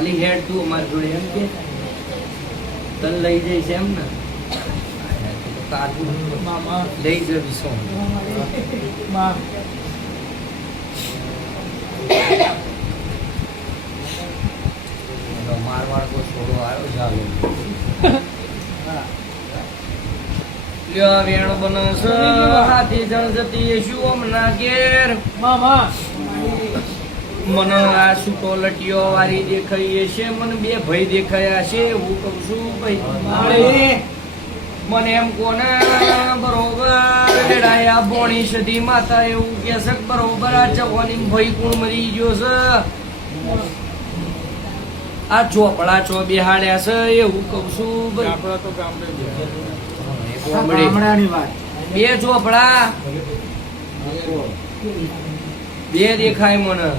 ખાલી હેડ તું અમારી જોડે એમ કે તને લઈ જઈશ એમ ને લઈ જઈશું મારવાડ કો છોડો આવ્યો ચાલો વેણ બનસ હાથી જણ જતી શું હમણાં ઘેર મને આ છૂટો લટીઓ વાળી દેખાઈ છે મને બે ભાઈ દેખાયા છે હું કઉ છું ભાઈ મને એમ કોને બરોબર રેડાયા બોણી સદી માતા એવું કે છે બરોબર આ જવાની ભાઈ કોણ મરી ગયો છે આ ચોપડા ચો બેહાડ્યા છે એવું કઉ છું બે ચોપડા બે દેખાય મને